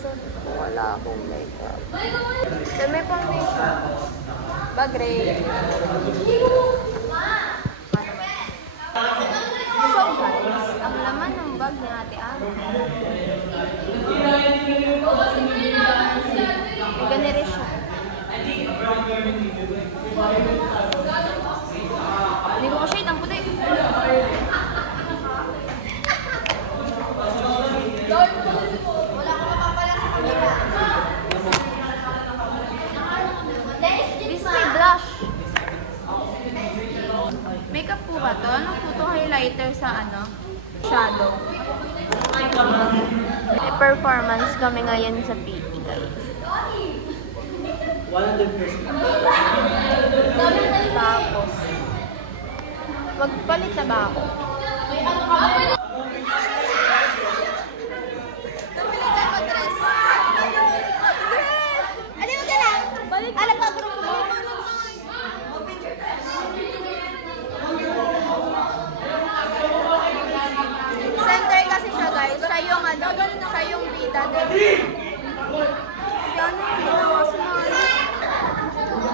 Wala akong makeup. Then may foundation. Bag ray. So guys, ang laman ng bag ni Ate Ana. May ganere siya. Hindi ko shade ang puti. Biscuit blush. Makeup po ba to? Anong po to highlighter sa ano? Shadow. May performance kami ngayon sa PE guys. 100%. Tapos, magpalit na ba ako? Center kasi siya guys. Siya yung ano, siya yung bida din. Yan ang ginawa sa mga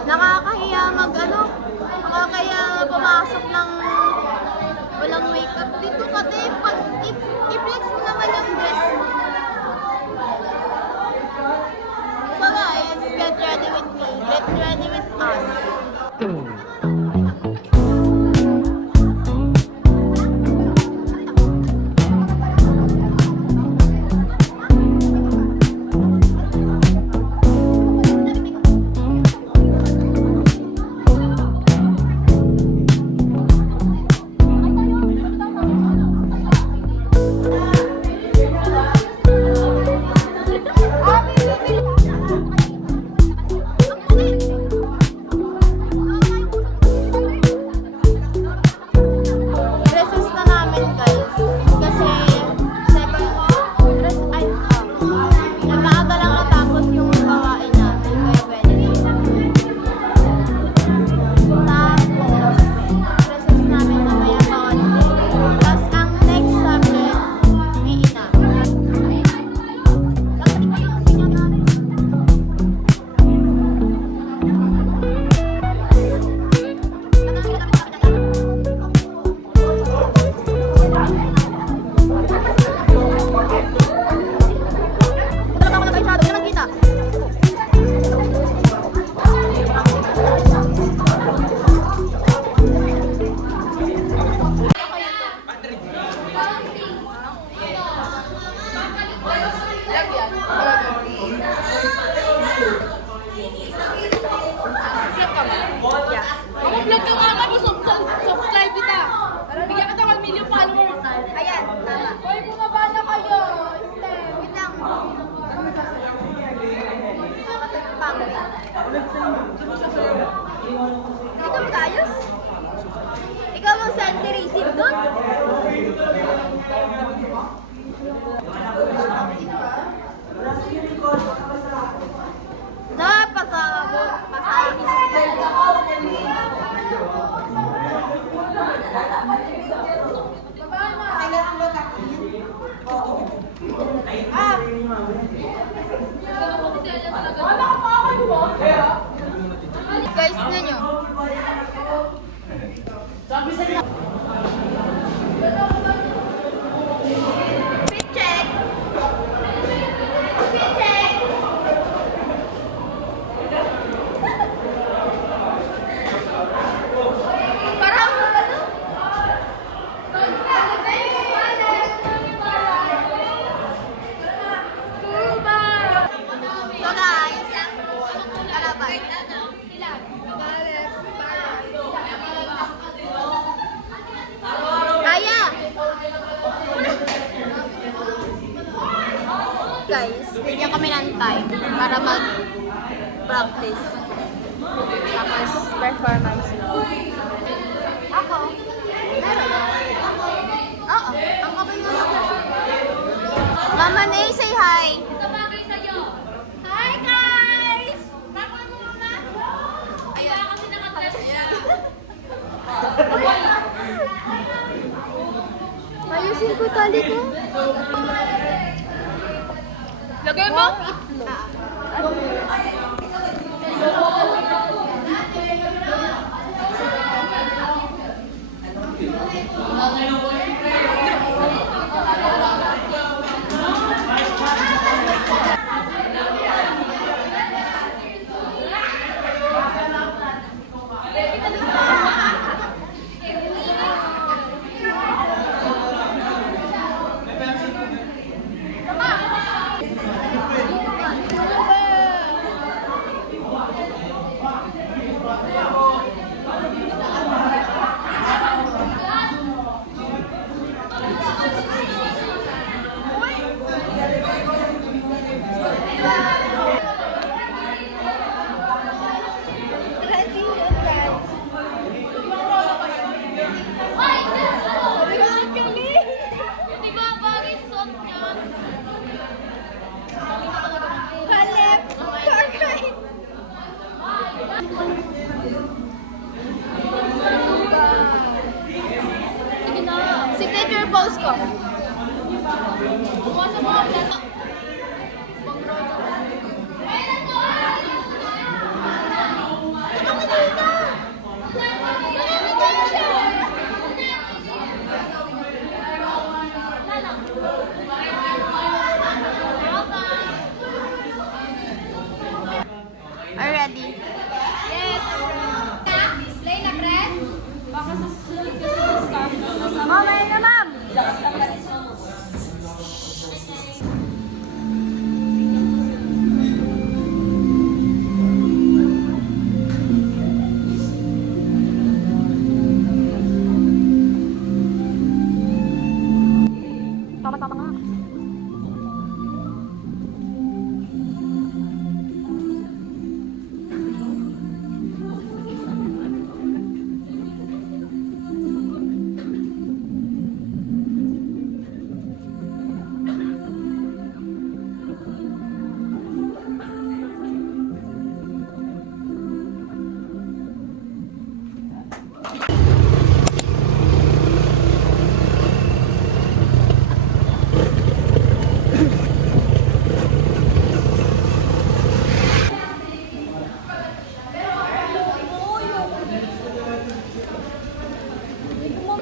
nakakahiya mag ano, nakakahiya pumasok ng walang makeup. Dito ka din, pag i-flex mo naman yung dress mo. So guys, get ready with me. Get ready with us. Ikaw mag-ayos? Ikaw ang send receive doon? Dapat ako pasakis. Guys, tignan nyo. Fit check. Fit check. Parang ano? So guys, kalaban. Kaya! Guys, bigyan kami ng time para mag-practice. Tapos, performance. Ako? Meron. Oo, ang kabay na lang. Mama Nay, say hi! Hi guys! Tama mo mama? Ayan kasi nakatest. Ayusin ko tali ko. Lagay mo? Itlog. Signature pose ko. Are you ready? Yes! Display na press. Baka sa susunod kasi sa staff na Mamaya na, ma'am! lakas ang lalis mo. Tama nga.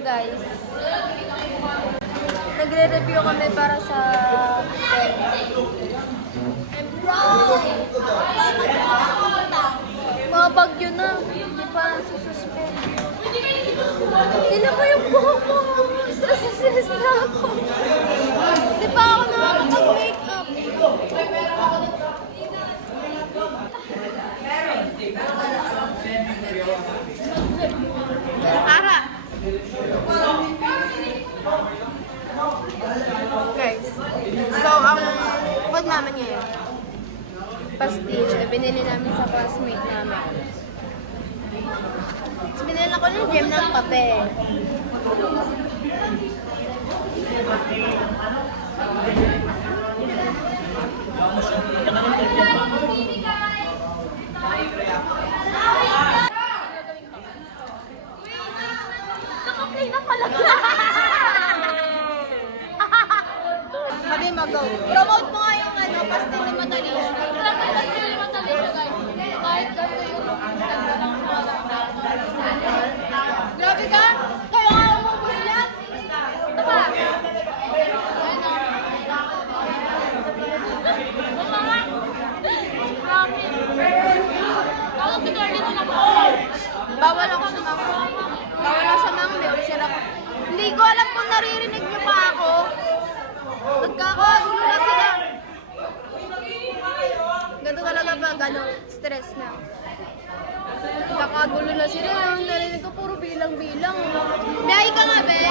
Guys, nagre-review kami para sa mga bagyo na, hindi pa nasususpend. Tignan mo yung buhok ko, stress na ako. Hindi pa ako nakakapag-wake up. Ara! Guys, so ang food namin ngayon, pastiche, na binili namin sa classmate namin. So, binili ko ng gem ng kape. Naka-play na pala. Sabi mag-go. Promote mo nga yung pastil ni Matalisha. Pastil ni Matalisha, guys. Kahit ganito yung ganda lang siya. Grabe ka? Kaya nga umubos yan? Ito ba? Ano? Ako si Carly ko lang. Bawal ako sa mama. Bawal ako sa mama. Hindi ko alam kung naririnig niyo pa ako. Nagkakagulo na sila. Ganito talaga ba? Gano'n? Stress na. Nagkakagulo na sila. Narinig ko puro bilang-bilang. Biyahe ka nga, be.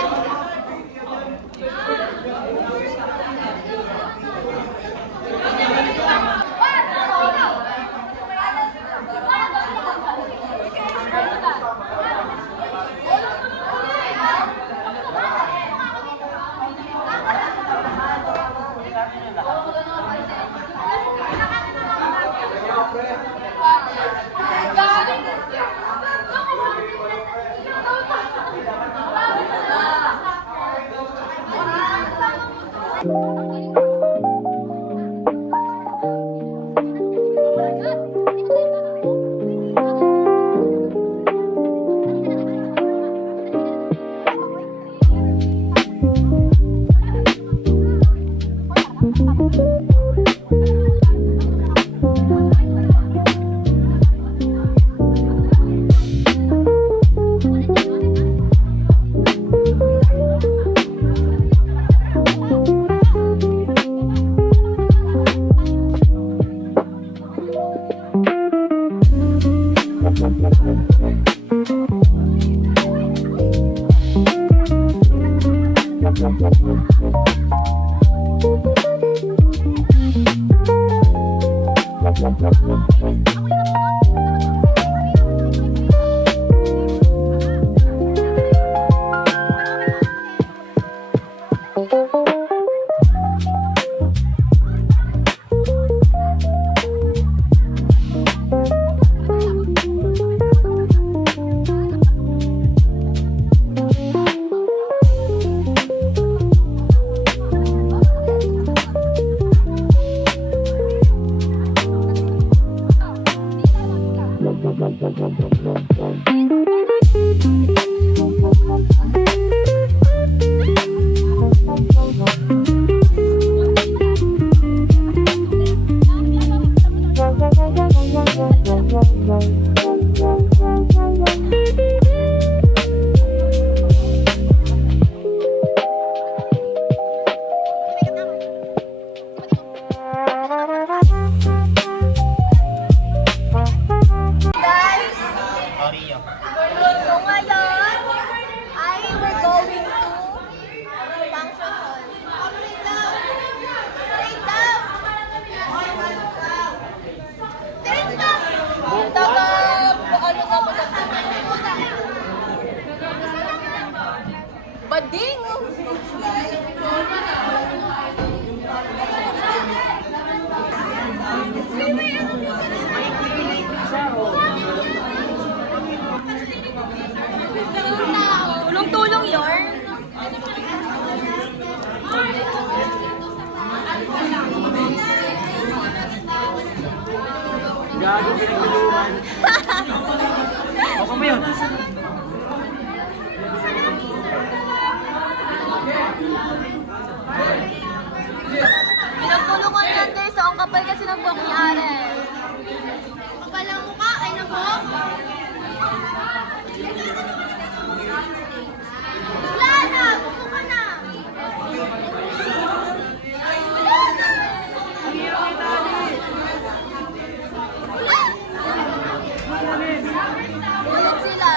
Guys, Oreo. so ngayon ay we're going to function hall. Straight down! Straight down! Straight down! Taga, ano ka ba? Bading! Tulong-tulong yarn. Gago, pinagtulungan. Ako mo yun. Pinagtulungan yan guys. So, ang kapal kasi ng buhok ni Aren. Kapal ang mukha, ay nako. Wala na! Gusto ka na! Ulit sila.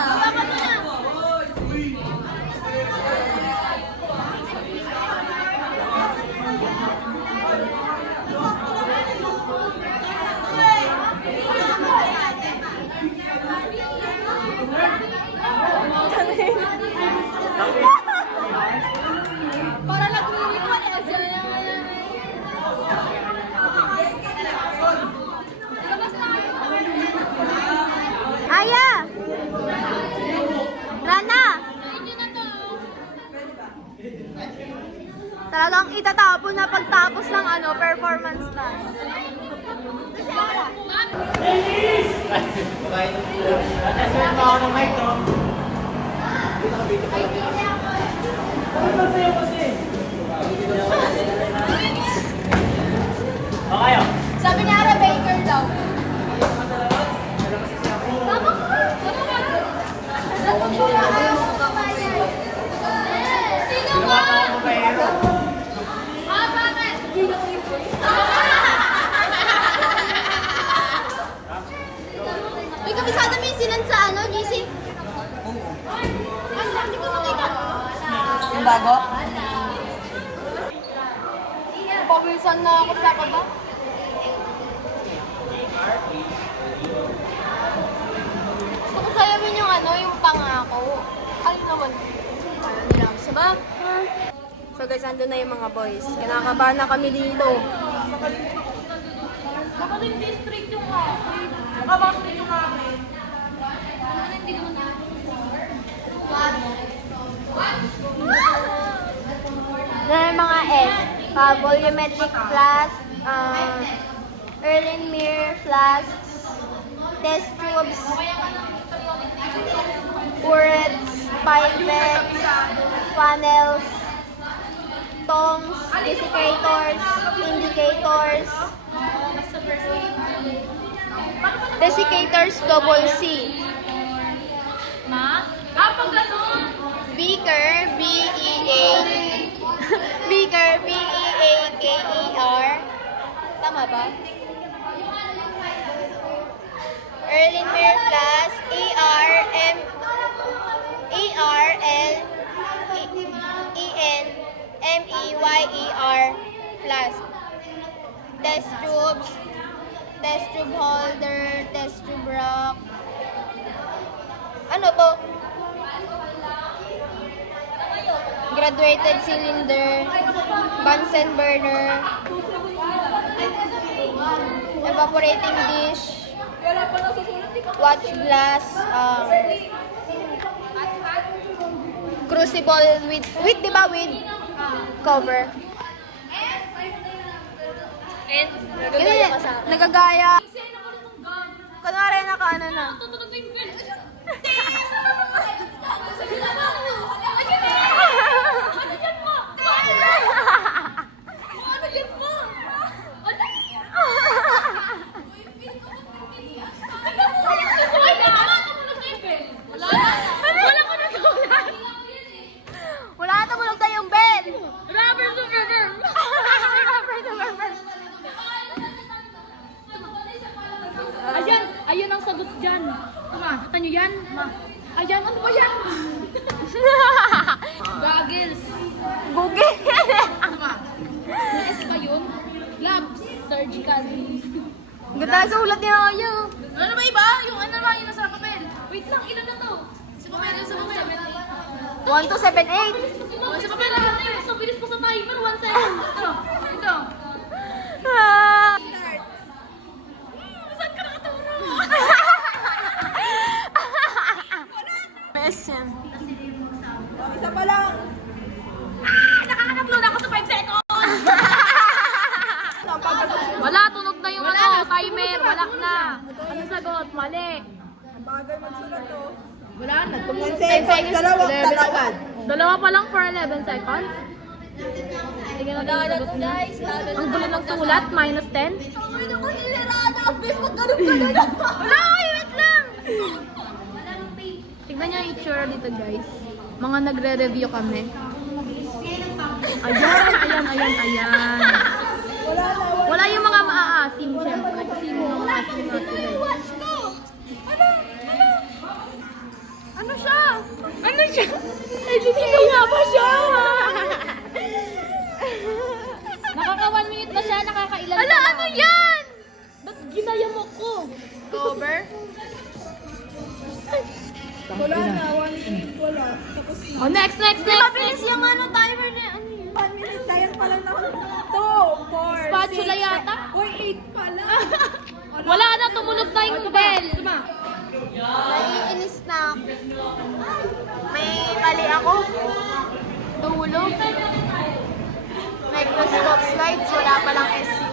Para lang kumulikuan eh. Aya! Rana! Talagang itatapon na pagtapos ng performance na. Nasaan mo ako ng mic, no? Okay, oh. Sabi ni Ara Baker daw. Tama ka! Sino ba? Ako ba yun? Bakit? Uy, kabisado mo yung sinan sa GC? Hindi ko makita. Yung bago? Pawisan na ako sa kaba. Gusto ko sayawin yung yung pangako. Ay naman. Hindi lang. Saba? So guys, andun na yung mga boys. Kinakabahan na kami dito. Kapatid district yung akin. Nakabakit yung akin. Na yung mga S. Volumetric flask, Erlenmeyer flasks, test tubes, burets, pipettes, funnels, tongs, desiccators, indicators, desiccators double C, Kapag gano'n, beaker, beaker, B-E-A-K-E-R, tama ba? Erlenmeyer flask, E-R-L-E-N-M-E-Y-E-R flask. Test tubes, test tube holder, test tube rack. Ano to? Graduated cylinder, Bunsen burner, evaporating dish, watch glass, crucible with di ba with cover. Nagagaya. Kunwari naka-ano na. Wala na, tumulog tayong bell. Rubber to rubber. Rubber to rubber. Ayan ang sagot dyan. Tama, kita nyo yan? Ayan, ano ba yan? Goggles. Google. Tama. S pa yun? Gloves. Surgical. Ganda sa ulat niya kayo. Ano na ba iba? Yung ano naman, yung nasa papel. Wait lang, ilan na to? Sa papel, sa papel. 1 to 7, 8. Sa papel, ilan na yun? Sa bilis pa sa timer, 1 second. Ito. Ah. Saan ka nakaturo? SM. Isa pa lang. Nakakatlo na ako sa 5 seconds. Wala, tunog na yung timer. Walak na. Ano sagot? Mali. Bagay magsulat to. Wala na. 10 seconds. Dalawa. Dalawa pa lang for 11 seconds. Tingnan natin yung sagot niya. Ang gulo ng sulat, minus 10. Wala, wait lang. Tignan niyo yung itsura dito, guys. Mga nagre-review kami. Ayan. Wala yung mga maaasim, syempre. Kasi yung mga maasim na sila. Ano siya? Ay, sino nga ba siya? Nakaka 1 minute na siya, nakakailan Ala, ano yan? Ba't ginaya mo ko? Cover? Wala na. 1 minute. Wala. Tapos Oh, next. Mabilis yung timer na ano yun. 1 minute. Dahil pala na. 2, 4, Spatula yata? Uy, 8 pala. Wala na, tumunog na yung bell. Naiinis na ako. May mali ako. Tulog. Microscope slides, wala palang SU.